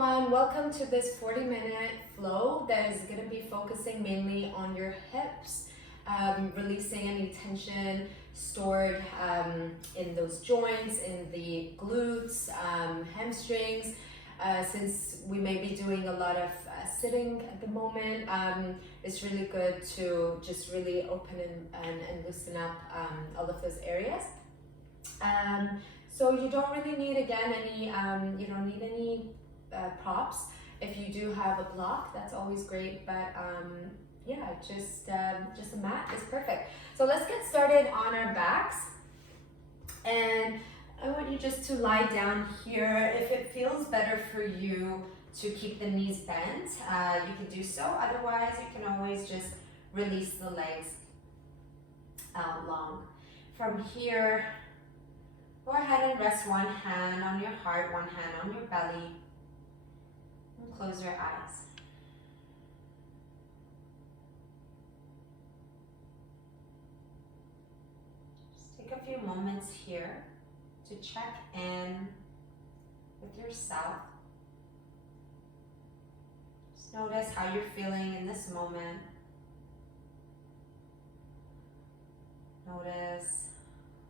everyone, welcome to this 40-minute flow that is going to be focusing mainly on your hips, releasing any tension stored in those joints, in the glutes, hamstrings. Since we may be doing a lot of sitting at the moment, it's really good to just really open and loosen up all of those areas. So you don't really need, again, any, you don't need any props. If you do have a block, that's always great, but yeah, just a mat is perfect. So let's get started on our backs, and I want you just to lie down here. If it feels better for you to keep the knees bent, you can do so. Otherwise, you can always just release the legs out long. From here, go ahead and rest one hand on your heart, one hand on your belly, and close your eyes. Just take a few moments here to check in with yourself. Just notice how you're feeling in this moment. Notice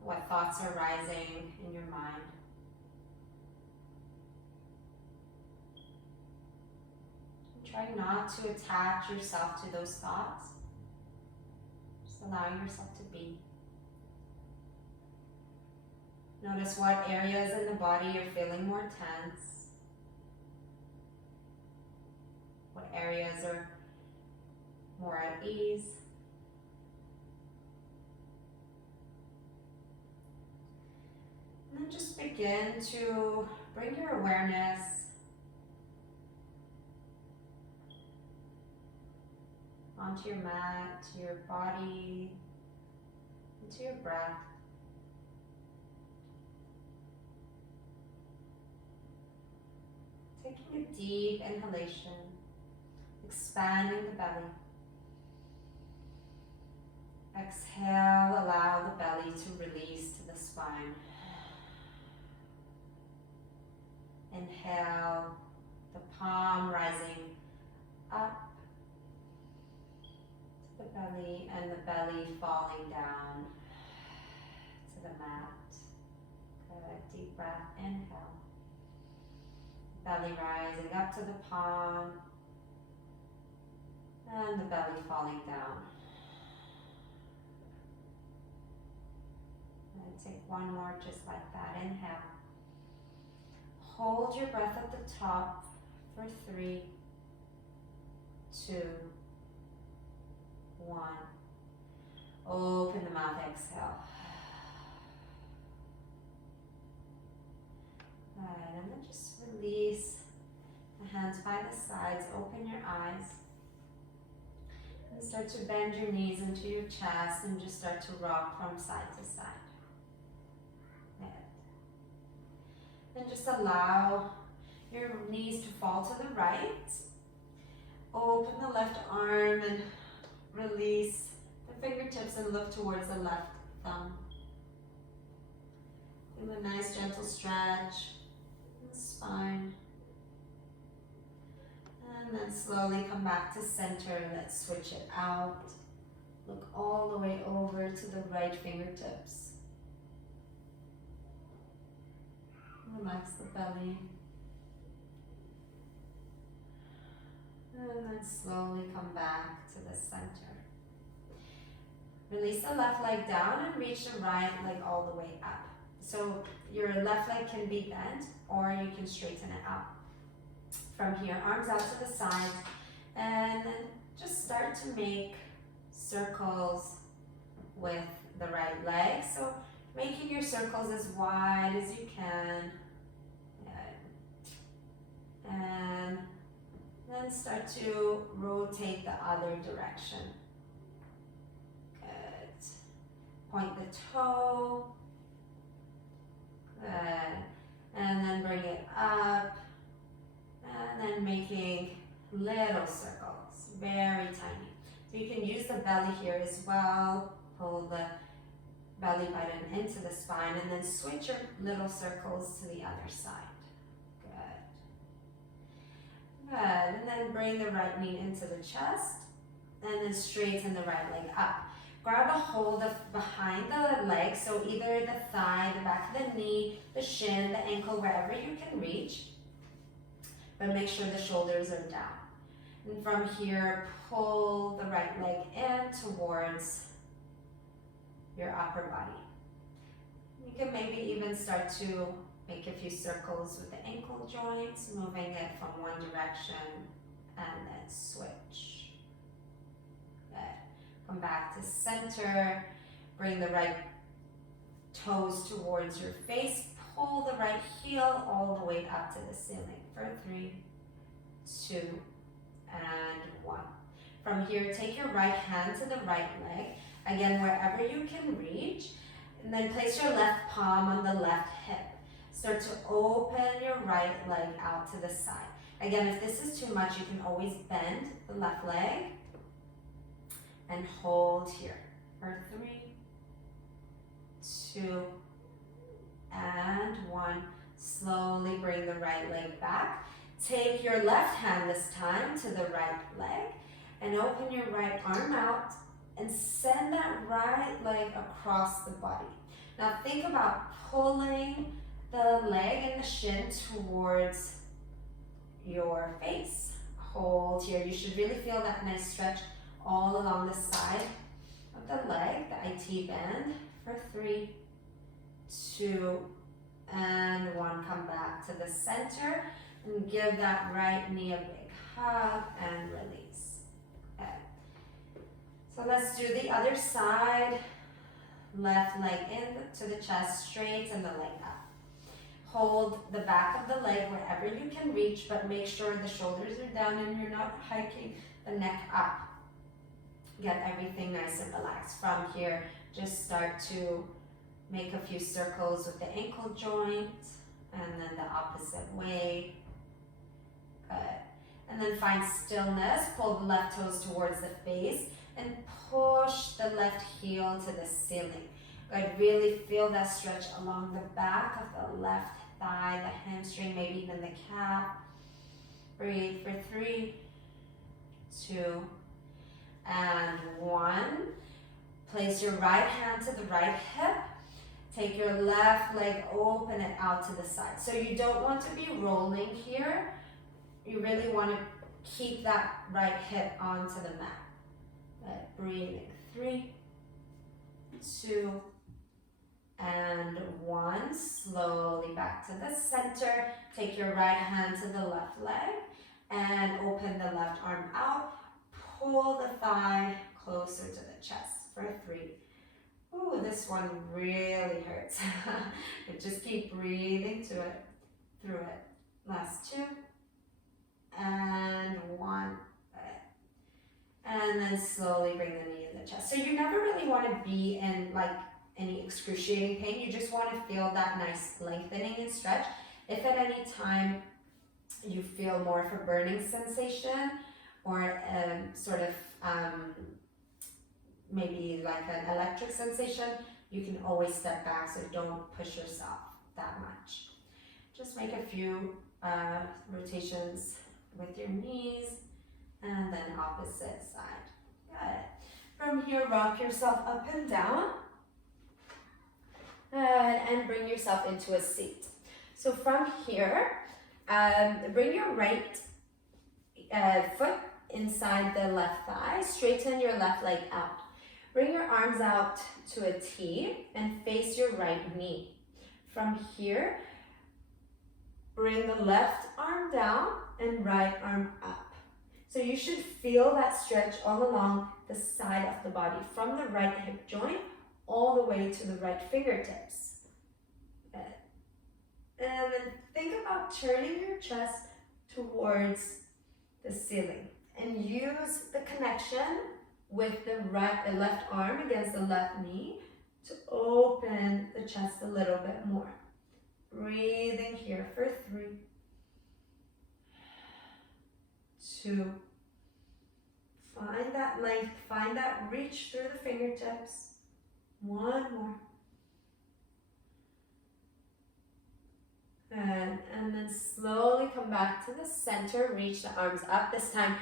what thoughts are rising in your mind. And try not to attach yourself to those thoughts. Just allow yourself to be. Notice what areas in the body you're feeling more tense. What areas are more at ease. And then just begin to bring your awareness onto your mat, to your body, and to your breath. Taking a deep inhalation, expanding the belly. Exhale, allow the belly to release to the spine. Inhale, the palm rising up to the belly and the belly falling down to the mat. Good, deep breath, inhale. Belly rising up to the palm and the belly falling down. And take one more just like that. Inhale. Hold your breath at the top for 3, 2, 1. Open the mouth, exhale. Good, and then just release the hands by the sides. Open your eyes. And start to bend your knees into your chest and just start to rock from side to side. And just allow your knees to fall to the right. Open the left arm and release the fingertips and look towards the left thumb. Feel a nice gentle stretch in the spine. And then slowly come back to center. Let's switch it out. Look all the way over to the right fingertips. Relax the belly. And then slowly come back to the center. Release the left leg down and reach the right leg all the way up. So your left leg can be bent or you can straighten it up. From here, arms out to the side, and then just start to make circles with the right leg. So making your circles as wide as you can. Good. And then start to rotate the other direction. Good. Point the toe. Good. And then bring it up. And then making little circles, very tiny. So you can use the belly here as well. Pull the belly button into the spine and then switch your little circles to the other side. Good. And then bring the right knee into the chest, and then straighten the right leg up. Grab a hold of behind the leg, so either the thigh, the back of the knee, the shin, the ankle, wherever you can reach. But make sure the shoulders are down. And from here, pull the right leg in towards your upper body. You can maybe even start to make a few circles with the ankle joints, moving it from one direction and then switch. Good. Come back to center. Bring the right toes towards your face. Pull the right heel all the way up to the ceiling for 3, 2, and 1. From here, take your right hand to the right leg. Again, wherever you can reach. And then place your left palm on the left hip. Start to open your right leg out to the side. Again, if this is too much, you can always bend the left leg and hold here for 3, 2, and 1. Slowly bring the right leg back. Take your left hand this time to the right leg and open your right arm out and send that right leg across the body. Now think about pulling the leg and the shin towards your face. Hold here. You should really feel that nice stretch all along the side of the leg, the IT bend, for 3, 2, and 1. Come back to the center and give that right knee a big hug and release. Okay. So let's do the other side. Left leg into the chest, straighten the leg up. Hold the back of the leg wherever you can reach, but make sure the shoulders are down and you're not hiking the neck up. Get everything nice and relaxed. From here, just start to make a few circles with the ankle joint, and then the opposite way. Good. And then find stillness. Pull the left toes towards the face and push the left heel to the ceiling. Good. Really feel that stretch along the back of the left thigh, the hamstring, maybe even the calf. Breathe for 3, 2, and 1. Place your right hand to the right hip. Take your left leg, open it out to the side. So you don't want to be rolling here. You really want to keep that right hip onto the mat. Breathing. 3, 2, and 1. Slowly back to the center. Take your right hand to the left leg and open the left arm out. Pull the thigh closer to the chest for 3. Ooh, this one really hurts. But just keep breathing through it. Last 2 and 1. And then slowly bring the knee in the chest. So you never really want to be in like any excruciating pain. You just want to feel that nice lengthening and stretch. If at any time you feel more of a burning sensation or sort of maybe like an electric sensation, you can always step back, so don't push yourself that much. Just make a few rotations with your knees, and then opposite side. Good. From here, rock yourself up and down. Good. And bring yourself into a seat. So from here, bring your right foot inside the left thigh. Straighten your left leg out. Bring your arms out to a T and face your right knee. From here, bring the left arm down and right arm up. So you should feel that stretch all along the side of the body, from the right hip joint all the way to the right fingertips. Good. And then think about turning your chest towards the ceiling and use the connection with the left arm against the left knee to open the chest a little bit more. Breathing here for 3, 2. Find that length, find that reach through the fingertips. 1 more. Good. Good. And then slowly come back to the center. Reach the arms up. This time,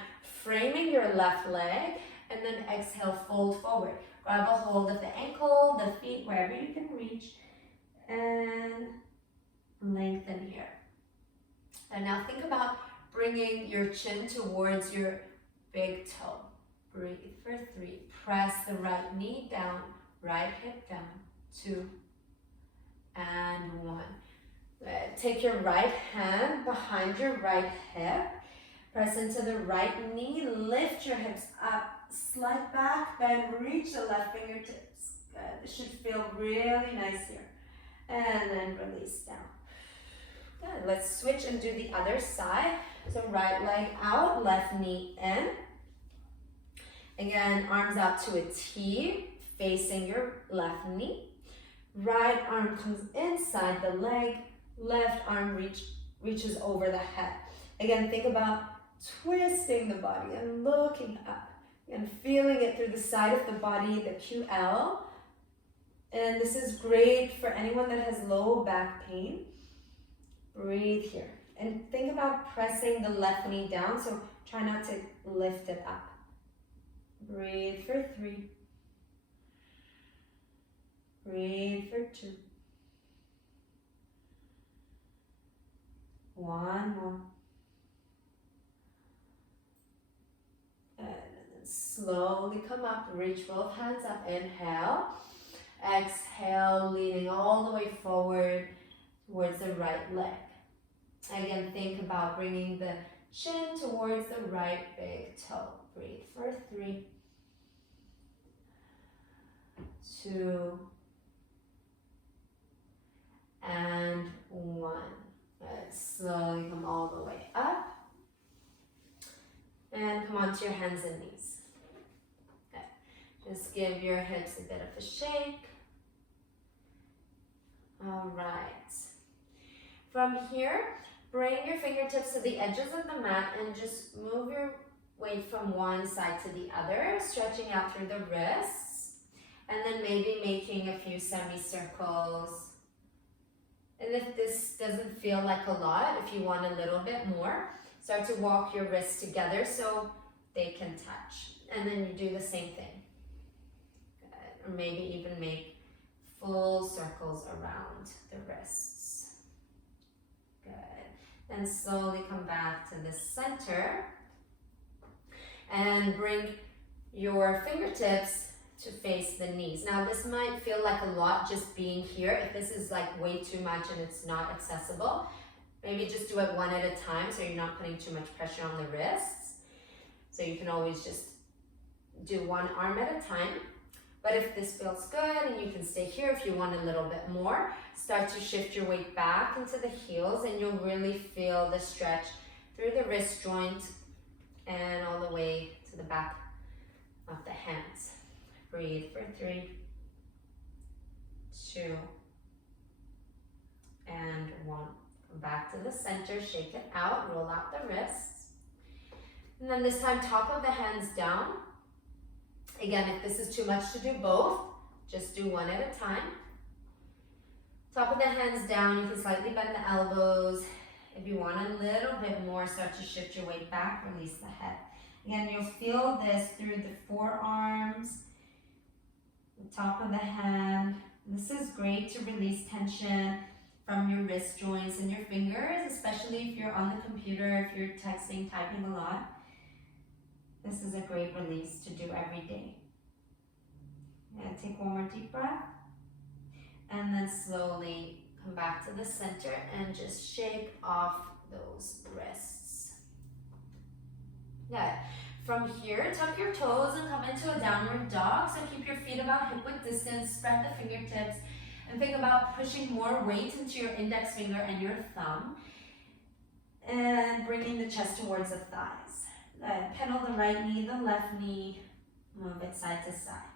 framing your left leg. And then exhale, fold forward. Grab a hold of the ankle, the feet, wherever you can reach. And lengthen here. And now think about bringing your chin towards your big toe. Breathe for 3. Press the right knee down, right hip down. 2 and 1. Take your right hand behind your right hip. Press into the right knee. Lift your hips up. Slide back. Bend. Reach the left fingertips. Good. This should feel really nice here. And then release down. Good. Let's switch and do the other side. So right leg out, left knee in. Again, arms out to a T, facing your left knee. Right arm comes inside the leg. Left arm reaches over the head. Again, think about twisting the body and looking up and feeling it through the side of the body, the QL. And this is great for anyone that has low back pain. Breathe here. And think about pressing the left knee down, so try not to lift it up. Breathe for 3. Breathe for 2. 1 more. And then slowly come up, reach both hands up, inhale. Exhale, leaning all the way forward towards the right leg. Again, think about bringing the chin towards the right big toe. Breathe for 3, 2, and 1. Let's slowly come all the way up. And come onto your hands and knees. Okay. Just give your hips a bit of a shake. All right. From here, bring your fingertips to the edges of the mat and just move your weight from one side to the other, stretching out through the wrists, and then maybe making a few semicircles. And if this doesn't feel like a lot, if you want a little bit more, start to walk your wrists together so they can touch. And then you do the same thing. Good. Or maybe even make full circles around the wrists. Good. Then slowly come back to the center and bring your fingertips to face the knees. Now this might feel like a lot just being here. If this is like way too much and it's not accessible, maybe just do it one at a time so you're not putting too much pressure on the wrists. So you can always just do one arm at a time. But if this feels good and you can stay here, if you want a little bit more, start to shift your weight back into the heels and you'll really feel the stretch through the wrist joint and all the way to the back of the hands. Breathe for 3, 2, and 1. Come back to the center, shake it out, roll out the wrists. And then this time, top of the hands down. Again, if this is too much to do both, just do one at a time. Top of the hands down, you can slightly bend the elbows. If you want a little bit more, start to shift your weight back, release the head. Again, you'll feel this through the forearms, the top of the hand. This is great to release tension from your wrist joints and your fingers, especially if you're on the computer, if you're texting, typing a lot. This is a great release to do every day. Yeah, take one more deep breath. And then slowly come back to the center and just shake off those wrists. Good. From here, tuck your toes and come into a downward dog. So keep your feet about hip-width distance, spread the fingertips, and think about pushing more weight into your index finger and your thumb. And bringing the chest towards the thighs. Pedal the right knee, the left knee, move it side to side.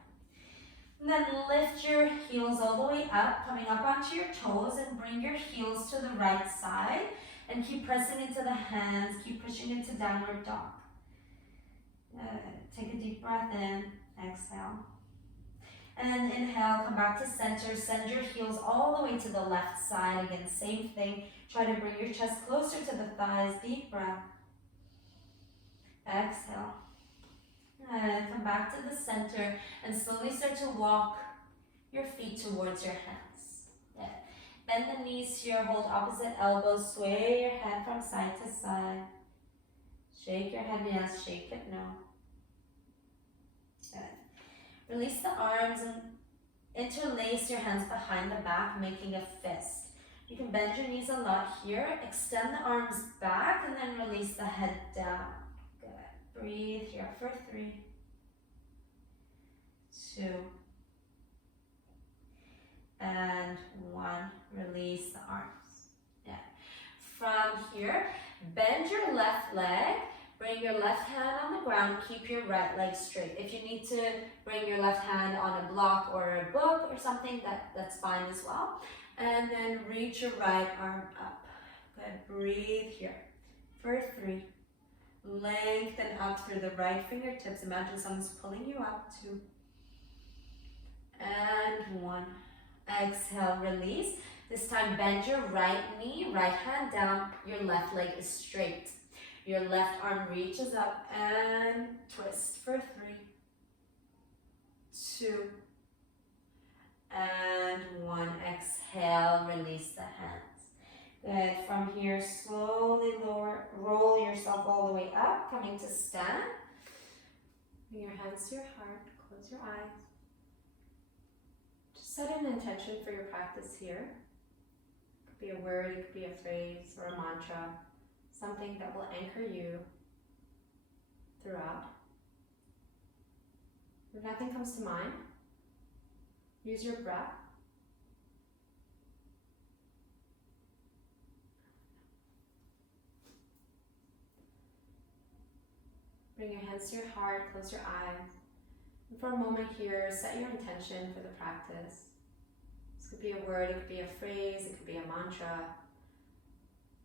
And then lift your heels all the way up, coming up onto your toes, and bring your heels to the right side. And keep pressing into the hands, keep pushing into downward dog. Take a deep breath in, exhale. And inhale, come back to center. Send your heels all the way to the left side. Again, same thing. Try to bring your chest closer to the thighs. Deep breath. Exhale. And come back to the center and slowly start to walk your feet towards your hands. Yeah. Bend the knees here, hold opposite elbows, sway your head from side to side. Shake your head yes, shake it no. Good. Release the arms and interlace your hands behind the back, making a fist. You can bend your knees a lot here, extend the arms back, and then release the head down. Good. Breathe here for 3, 2, and 1. Release the arms. Yeah. From here, bend your left leg, bring your left hand on the ground, keep your right leg straight. If you need to bring your left hand on a block or a book or something, that's fine as well. And then reach your right arm up. Good. Breathe here for 3. Lengthen up through the right fingertips. Imagine someone's pulling you up. 2. And 1. Exhale, release. This time bend your right knee, right hand down. Your left leg is straight. Your left arm reaches up and twist for 3, 2, and 1. Exhale, release the hands. Good. From here, slowly roll yourself all the way up, coming to stand. Bring your hands to your heart, close your eyes. Just set an intention for your practice here. It could be a word, it could be a phrase or a mantra. Something that will anchor you throughout. If nothing comes to mind, use your breath. Bring your hands to your heart, close your eyes. And for a moment here, set your intention for the practice. This could be a word, it could be a phrase, it could be a mantra.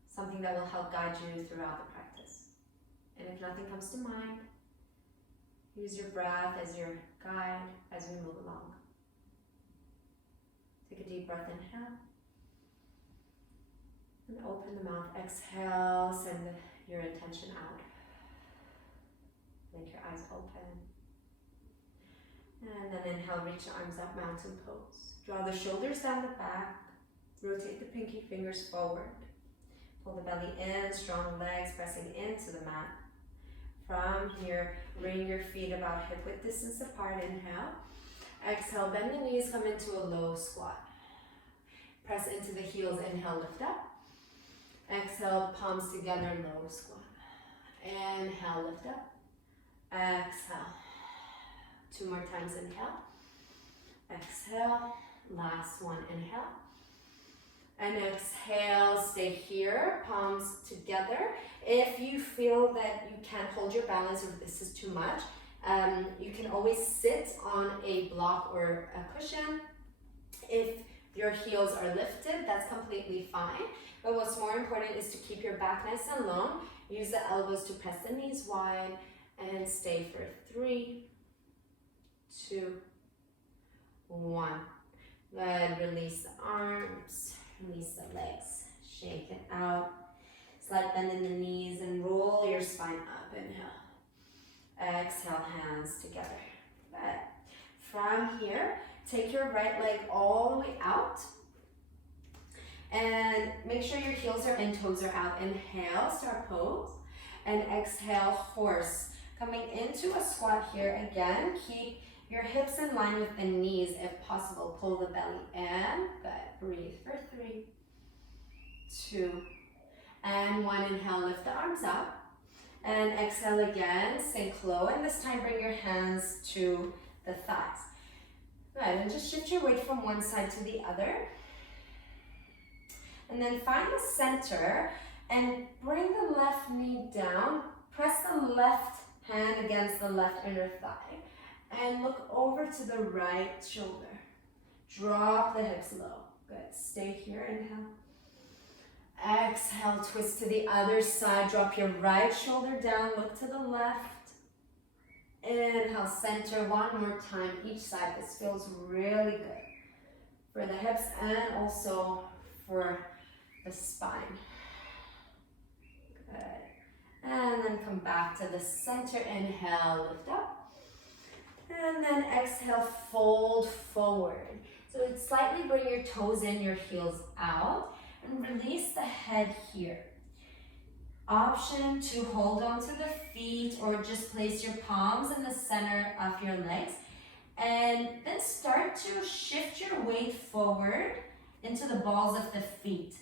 Something that will help guide you throughout the practice. And if nothing comes to mind, use your breath as your guide as we move along. Take a deep breath, inhale. And open the mouth, exhale, send your intention out. Make your eyes open. And then inhale, reach the arms up, mountain pose. Draw the shoulders down the back. Rotate the pinky fingers forward. Pull the belly in, strong legs pressing into the mat. From here, bring your feet about hip width distance apart. Inhale. Exhale, bend the knees, come into a low squat. Press into the heels, inhale, lift up. Exhale, palms together, low squat. Inhale, lift up. Exhale. 2 more times, inhale. Exhale. Last one, inhale. And exhale, stay here, palms together. If you feel that you can't hold your balance or this is too much, you can always sit on a block or a cushion. If your heels are lifted, that's completely fine. But what's more important is to keep your back nice and long. Use the elbows to press the knees wide and stay for 3, 2, 1. Good, release the arms. Release the legs, shake it out. Slight bend in the knees and roll your spine up. Inhale. Exhale, hands together. Good. From here, take your right leg all the way out. And make sure your heels are in, toes are out. Inhale, start pose. And exhale, horse. Coming into a squat here again. Keep your hips in line with the knees if possible. Pull the belly in. Good. Breathe for 3, 2, and 1. Inhale, lift the arms up. And exhale again, sink low. And this time bring your hands to the thighs. Good. And just shift your weight from one side to the other. And then find the center and bring the left knee down. Press the left hand against the left inner thigh. And look over to the right shoulder. Drop the hips low. Good. Stay here. Inhale. Exhale. Twist to the other side. Drop your right shoulder down. Look to the left. Inhale, center one more time each side. This feels really good for the hips and also for the spine. Good. And then come back to the center. Inhale, lift up. And then exhale, fold forward. So slightly bring your toes in, your heels out, and release the head here. Option to hold on to the feet or just place your palms in the center of your legs. And then start to shift your weight forward into the balls of the feet.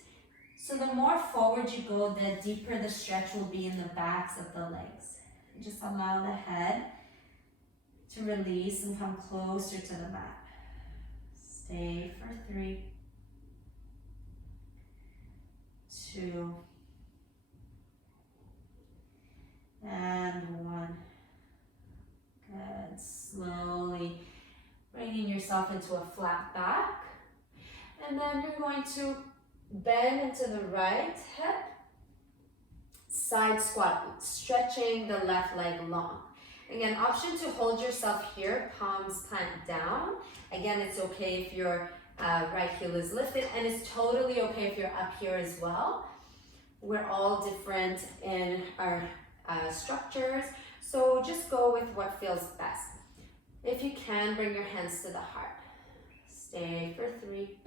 So the more forward you go, the deeper the stretch will be in the backs of the legs. Just allow the head to release and come closer to the mat. Stay for 3, 2, and 1. Good. Slowly bringing yourself into a flat back. And then you're going to bend into the right hip. Side squat, stretching the left leg long. Again, option to hold yourself here, palms plant down. Again, it's okay if your right heel is lifted, and it's totally okay if you're up here as well. We're all different in our structures, so just go with what feels best. If you can, bring your hands to the heart. Stay for 3.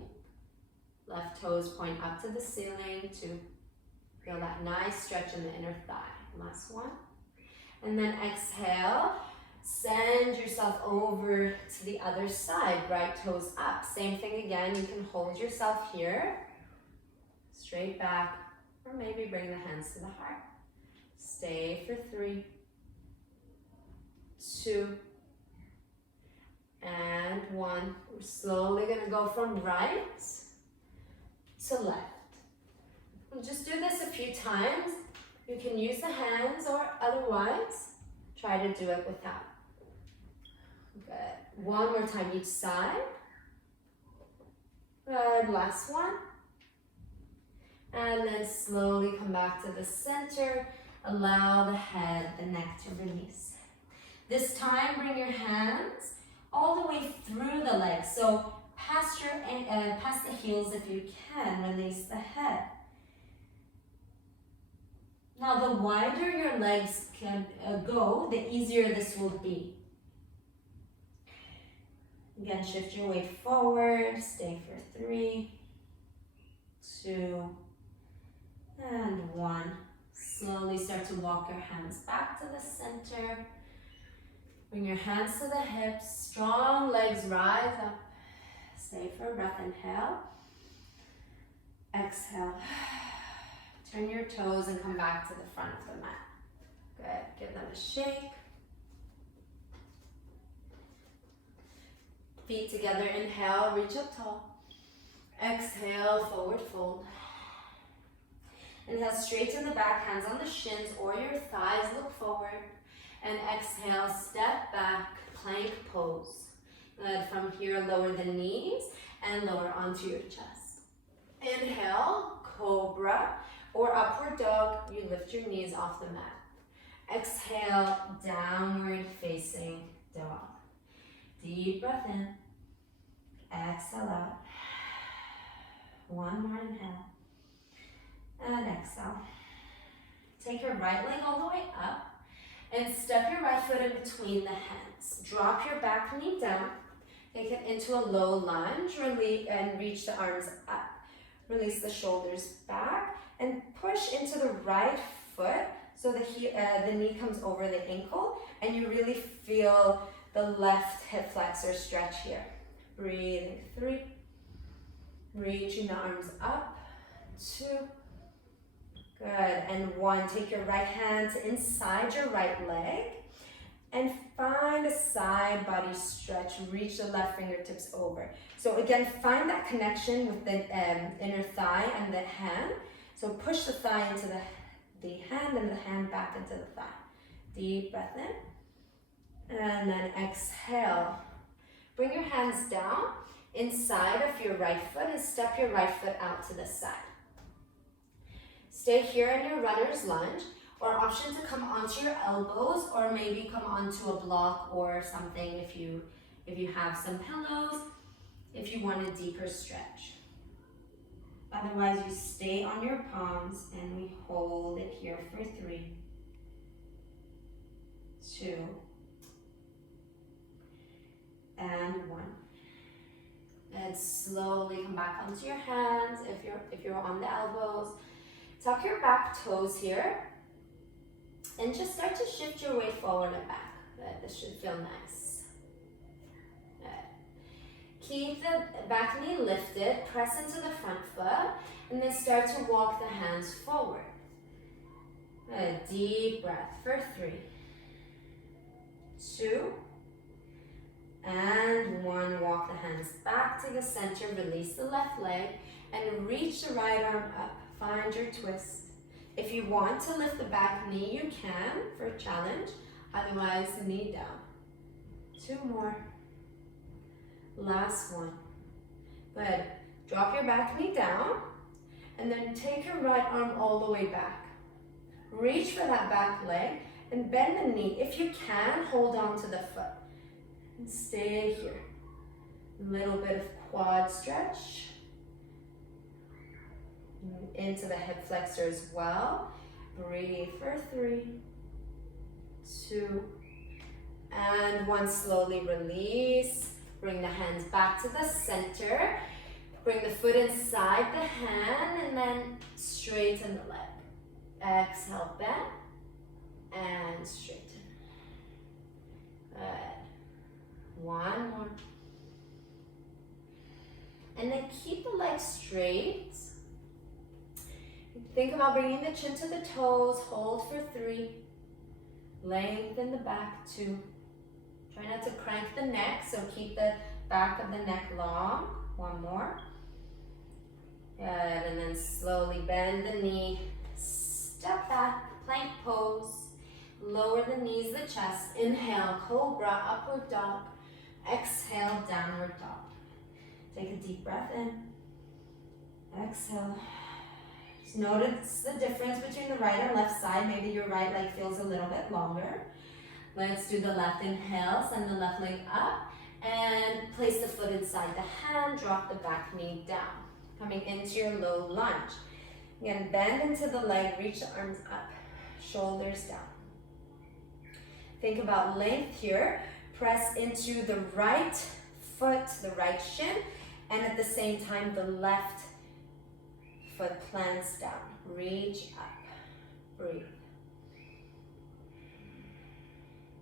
Left toes point up to the ceiling to feel that nice stretch in the inner thigh. Last one. And then exhale, send yourself over to the other side, right toes up. Same thing again, you can hold yourself here, straight back, or maybe bring the hands to the heart. Stay for 3, 2, and 1. We're slowly gonna go from right to left. We'll just do this a few times. You can use the hands or otherwise try to do it without. Good. One more time each side. Good. Last one. And then slowly come back to the center. Allow the head, the neck to release. This time, bring your hands all the way through the legs. So past the heels if you can. Release the head. Now, the wider your legs can go, the easier this will be. Again, shift your weight forward. Stay for 3, 2, and 1. Slowly start to walk your hands back to the center. Bring your hands to the hips. Strong legs rise up. Stay for a breath. Inhale. Exhale. Turn your toes and come back to the front of the mat. Good. Give them a shake. Feet together. Inhale. Reach up tall. Exhale. Forward fold. Inhale. Straighten the back. Hands on the shins or your thighs. Look forward. And exhale. Step back. Plank pose. Good. From here, lower the knees and lower onto your chest. Inhale. Cobra. Or upward dog, you lift your knees off the mat. Exhale, downward facing dog. Deep breath in. Exhale out. One more inhale. And exhale. Take your right leg all the way up and step your right foot in between the hands. Drop your back knee down. Take it into a low lunge and reach the arms up. Release the shoulders back. And push into the right foot so the knee comes over the ankle and you really feel the left hip flexor stretch here. Breathing 3, reaching the arms up, 2, good, and 1. Take your right hand inside your right leg and find a side body stretch. Reach the left fingertips over. So again, find that connection with the inner thigh and the hand. So push the thigh into the hand and the hand back into the thigh. Deep breath in. And then exhale. Bring your hands down inside of your right foot and step your right foot out to the side. Stay here in your runner's lunge. or option to come onto your elbows, or maybe come onto a block or something if you have some pillows, if you want a deeper stretch. Otherwise, you stay on your palms and we hold it here for 3, 2, and 1. And slowly come back onto your hands if you're on the elbows. Tuck your back toes here and just start to shift your weight forward and back. Good. This should feel nice. Good. Keep the back knee lifted, press into the front foot, and then start to walk the hands forward. A deep breath for 3, 2, and 1. Walk the hands back to the center, release the left leg, and reach the right arm up. Find your twist. If you want to lift the back knee, you can for a challenge. Otherwise, knee down. 2 more. Last one. Good. Drop your back knee down, and then take your right arm all the way back. Reach for that back leg, and bend the knee. If you can, hold on to the foot. And stay here. A little bit of quad stretch. Into the hip flexor as well. Breathe for 3, 2, and 1. Slowly release. Bring the hands back to the center. Bring the foot inside the hand and then straighten the leg. Exhale, bend and straighten. Good. 1 more. And then keep the legs straight. Think about bringing the chin to the toes. Hold for 3. Lengthen the back. 2. Try not to crank the neck, so keep the back of the neck long. 1 more. Good, and then slowly bend the knee. Step back, plank pose. Lower the knees, the chest. Inhale, cobra, upward dog. Exhale, downward dog. Take a deep breath in. Exhale. Just notice the difference between the right and left side. Maybe your right leg feels a little bit longer. Let's do the left inhale. Send the left leg up and place the foot inside the hand. Drop the back knee down. Coming into your low lunge. Again, bend into the leg. Reach the arms up. Shoulders down. Think about length here. Press into the right foot, the right shin, and at the same time, the left foot plants down. Reach up. Breathe.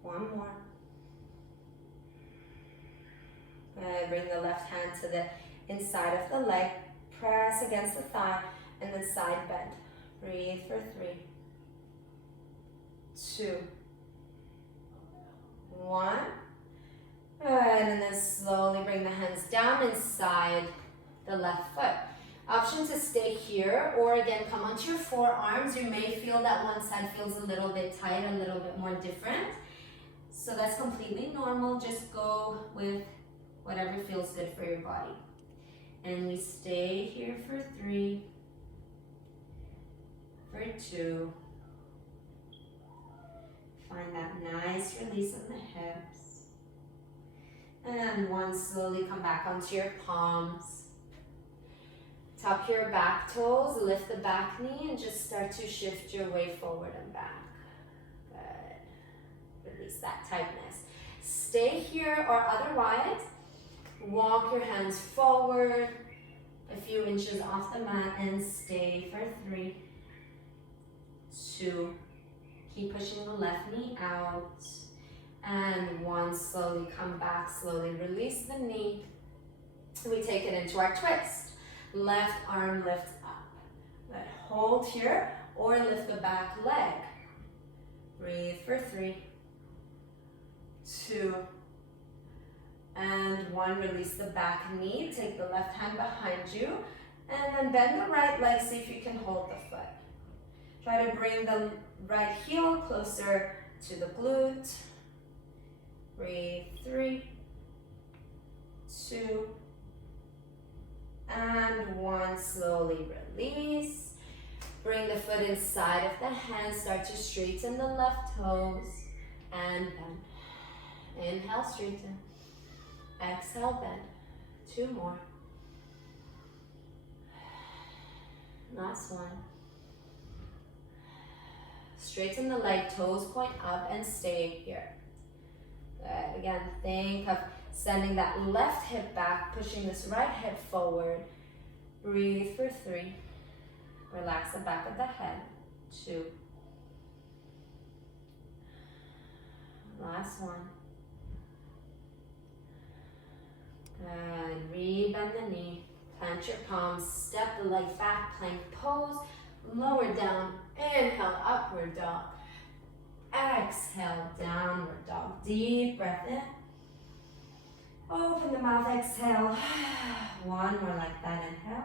1 more. Good. Bring the left hand to the inside of the leg. Press against the thigh and then side bend. Breathe for 3, 2, 1. Good. And then slowly bring the hands down inside the left foot. Option to stay here, or again, come onto your forearms. You may feel that one side feels a little bit tight, a little bit more different. So that's completely normal. Just go with whatever feels good for your body. And we stay here for 3, for 2. Find that nice release in the hips. And 1, slowly come back onto your palms. Tuck your back toes, lift the back knee, and just start to shift your weight forward and back. Good. Release that tightness. Stay here, or otherwise, walk your hands forward a few inches off the mat and stay for 3, 2. Keep pushing the left knee out. And 1, slowly come back, slowly release the knee. We take it into our twist. Left arm lifts up. Good. Hold here or lift the back leg. Breathe for 3, 2, and 1. Release the back knee. Take the left hand behind you and then bend the right leg. See if you can hold the foot. Try to bring the right heel closer to the glute. Breathe 3, 2, and 1. Slowly release. Bring the foot inside of the hand. Start to straighten the left toes and bend. Inhale, straighten. Exhale, bend. 2 more. Last one. Straighten the leg, toes point up and stay here. Good. Again, think of sending that left hip back, pushing this right hip forward. Breathe for 3. Relax the back of the head. 2. Last one. Good. Rebend the knee. Plant your palms. Step the leg back. Plank pose. Lower down. Inhale, upward dog. Exhale, downward dog. Deep breath in. Open the mouth, exhale. One more like that, inhale.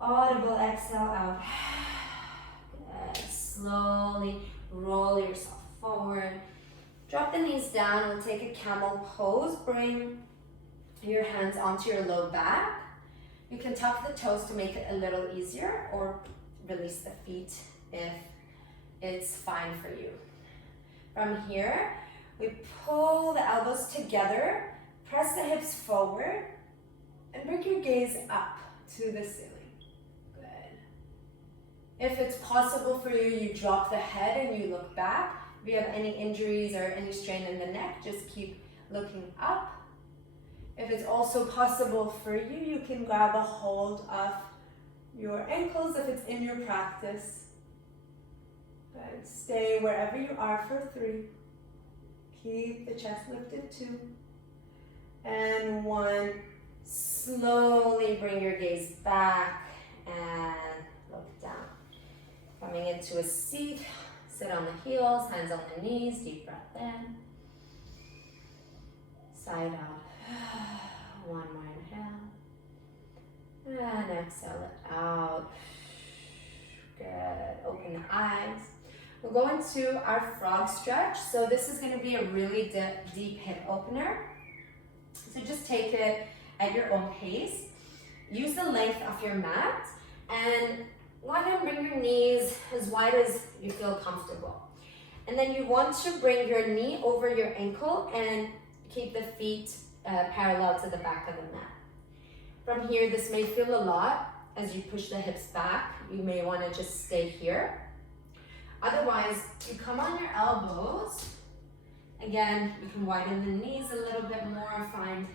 Audible exhale out. Good. Slowly roll yourself forward. Drop the knees down. We'll take a camel pose. Bring your hands onto your low back. You can tuck the toes to make it a little easier, or release the feet if it's fine for you. From here, we pull the elbows together, press the hips forward, and bring your gaze up to the ceiling. Good. If it's possible for you, you drop the head and you look back. If you have any injuries or any strain in the neck, just keep looking up. If it's also possible for you, you can grab a hold of your ankles if it's in your practice. Good. Stay wherever you are for 3. Keep the chest lifted 2. And 1. Slowly bring your gaze back and look down. Coming into a seat, sit on the heels, hands on the knees, deep breath in. Side out. 1 more inhale. And exhale it out. Good. Open the eyes. We'll go into our frog stretch. So this is going to be a really deep hip opener. So just take it at your own pace. Use the length of your mat and go ahead and bring your knees as wide as you feel comfortable. And then you want to bring your knee over your ankle and keep the feet parallel to the back of the mat. From here, this may feel a lot as you push the hips back. You may want to just stay here. Otherwise, you come on your elbows. Again, you can widen the knees a little bit more, find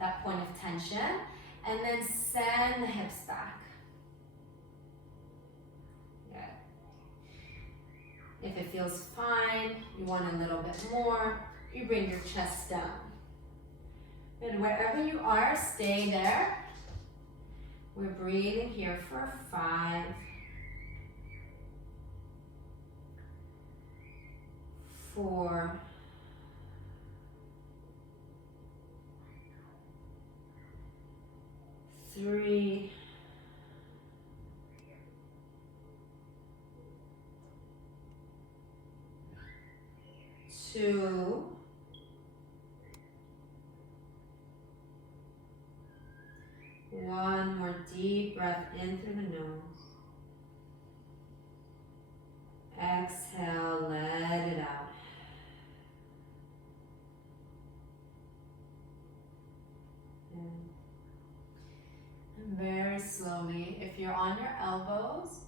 that point of tension, and then send the hips back. Good. If it feels fine, you want a little bit more, you bring your chest down. And wherever you are, stay there. We're breathing here for 5, 4, 3, 2, 1 more deep breath in through the nose. Exhale, let it out. And very slowly, if you're on your elbows,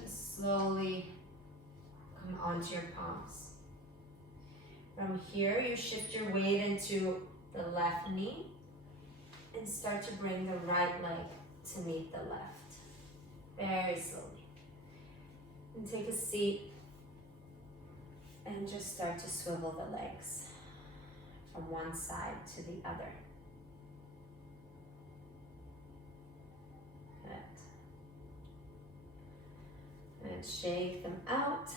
just slowly come onto your palms. From here, you shift your weight into the left knee and start to bring the right leg to meet the left. Very slowly. And take a seat and just start to swivel the legs from one side to the other. Good. And shake them out.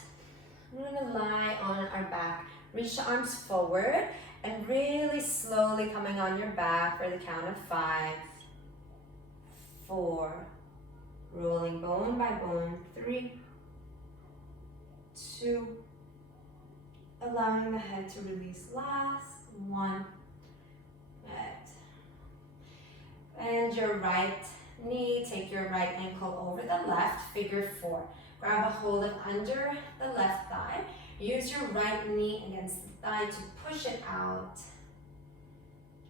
We're going to lie on our back. Reach the arms forward and really slowly coming on your back for the count of 5, 4, rolling bone by bone, 3, 2, allowing the head to release last, 1, good. And your right knee. Take your right ankle over the left, figure 4. Grab a hold of under the left thigh. Use your right knee against the thigh to push it out.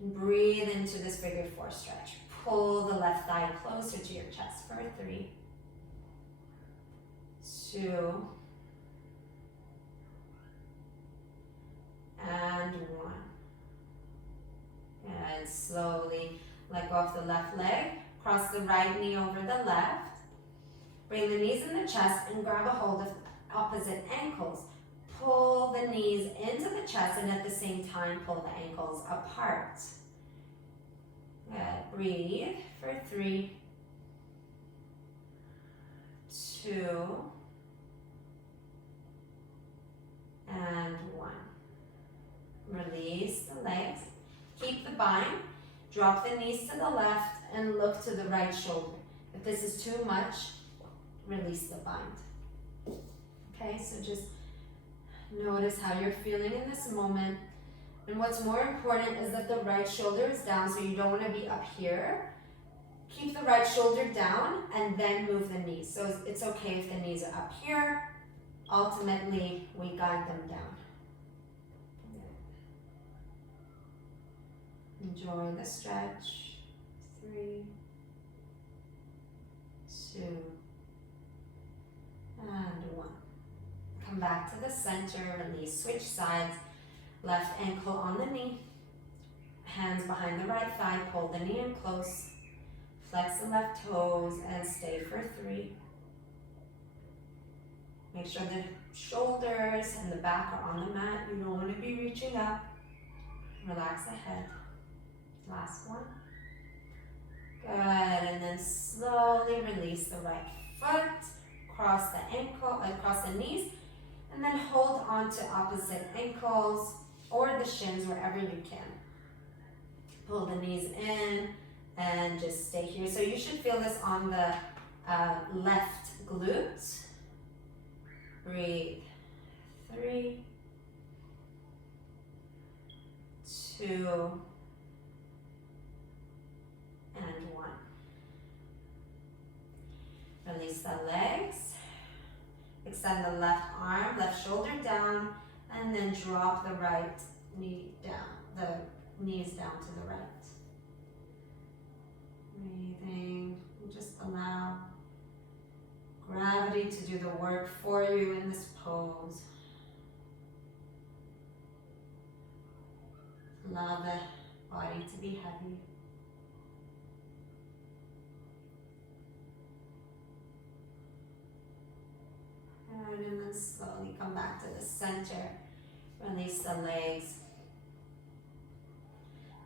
Breathe into this figure 4 stretch. Pull the left thigh closer to your chest for 3, 2, and 1. And slowly let go of the left leg. Cross the right knee over the left. Bring the knees in the chest and grab a hold of opposite ankles. Pull the knees into the chest and at the same time pull the ankles apart. Good. Breathe for 3, 2, and 1. Release the legs. Keep the bind. Drop the knees to the left and look to the right shoulder. If this is too much, release the bind. Okay, so just notice how you're feeling in this moment. And what's more important is that the right shoulder is down, so you don't want to be up here. Keep the right shoulder down and then move the knees. So it's okay if the knees are up here. Ultimately, we guide them down. Enjoy the stretch. 3, 2, and 1. Come back to the center, release, switch sides. Left ankle on the knee. Hands behind the right thigh, pull the knee in close. Flex the left toes and stay for 3. Make sure the shoulders and the back are on the mat. You don't want to be reaching up. Relax the head. Last one. Good, and then slowly release the right foot, cross the ankle, across the knees, and then hold on to opposite ankles or the shins wherever you can. Pull the knees in and just stay here. So you should feel this on the left glute. Breathe. 3, 2, and 1. Release the legs. Extend the left arm, left shoulder down, and then drop the right knee down, the knees down to the right. Breathing, and just allow gravity to do the work for you in this pose. Allow the body to be heavy. And then slowly come back to the center. Release the legs.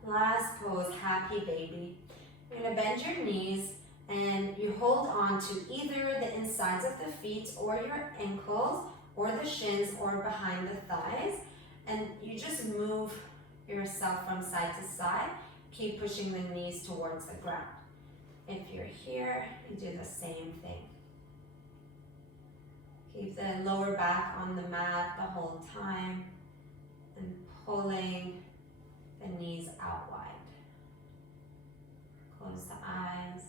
Last pose, happy baby. You're going to bend your knees and you hold on to either the insides of the feet or your ankles or the shins or behind the thighs. And you just move yourself from side to side. Keep pushing the knees towards the ground. If you're here, you do the same thing. Keep the lower back on the mat the whole time and pulling the knees out wide. Close the eyes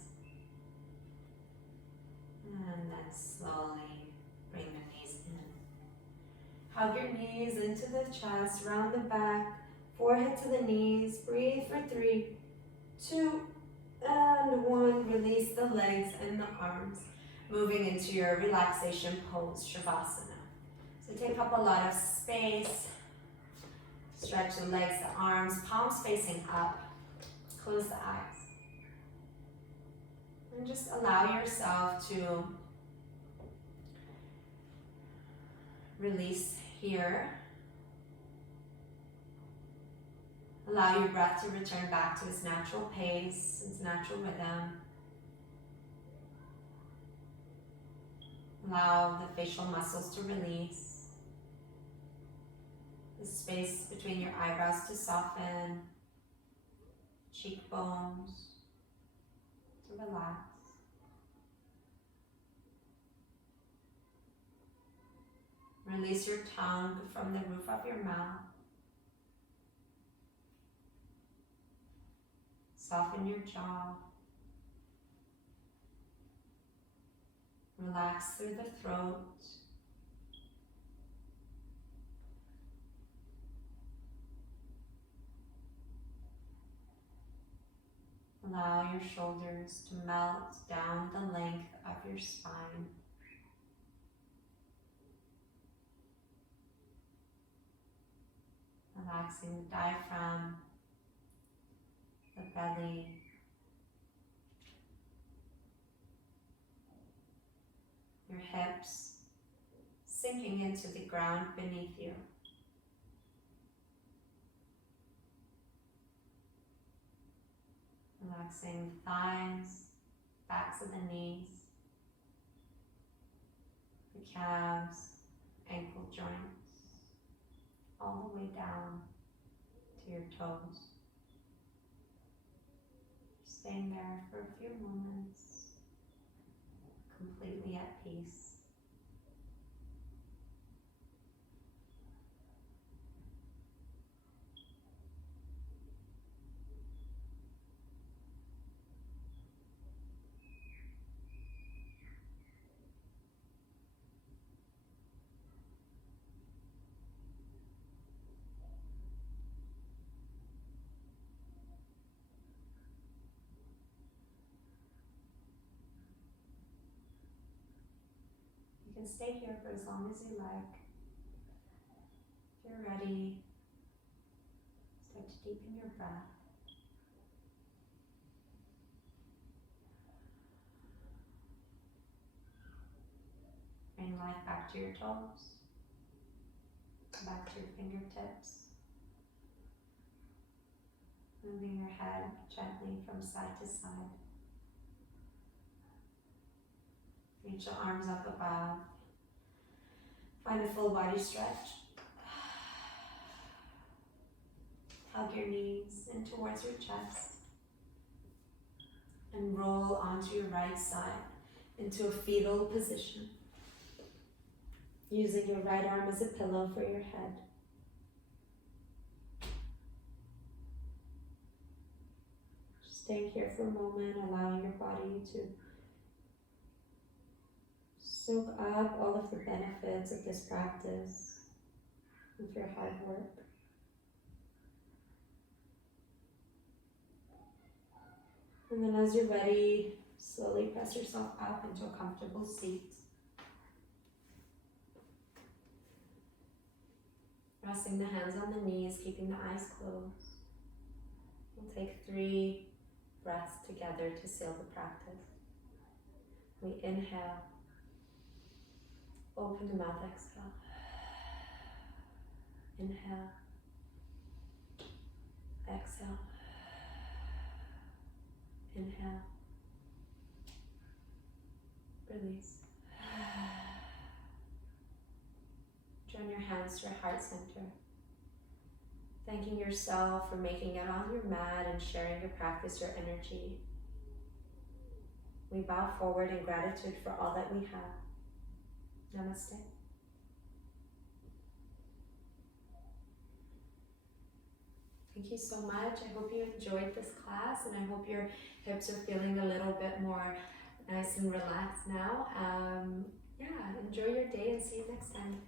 and then slowly bring the knees in. Hug your knees into the chest, round the back, forehead to the knees. Breathe for 3, 2, and 1. Release the legs and the arms. Moving into your relaxation pose, Shavasana. So take up a lot of space. Stretch the legs, the arms, palms facing up. Close the eyes. And just allow yourself to release here. Allow your breath to return back to its natural pace, its natural rhythm. Allow the facial muscles to release. The space between your eyebrows to soften. Cheekbones to relax. Release your tongue from the roof of your mouth. Soften your jaw. Relax through the throat. Allow your shoulders to melt down the length of your spine. Relaxing the diaphragm, the belly, your hips, sinking into the ground beneath you. Relaxing the thighs, backs of the knees, the calves, ankle joints, all the way down to your toes. Staying there for a few moments, completely at peace. You can stay here for as long as you like. If you're ready, start to deepen your breath. Bring life back to your toes, back to your fingertips. Moving your head gently from side to side. Reach your arms up above. Find a full body stretch. Hug your knees in towards your chest. And roll onto your right side into a fetal position. Using your right arm as a pillow for your head. Staying here for a moment, allowing your body to soak up all of the benefits of this practice, of your hard work. And then as you're ready, slowly press yourself up into a comfortable seat. Resting the hands on the knees, keeping the eyes closed. We'll take 3 breaths together to seal the practice. We inhale, open the mouth, exhale. Inhale, exhale. Inhale, release. Join your hands to your heart center. Thanking yourself for making it on your mat and sharing your practice, your energy. We bow forward in gratitude for all that we have. Namaste. Thank you so much. I hope you enjoyed this class, and I hope your hips are feeling a little bit more nice and relaxed now. Yeah, enjoy your day and see you next time.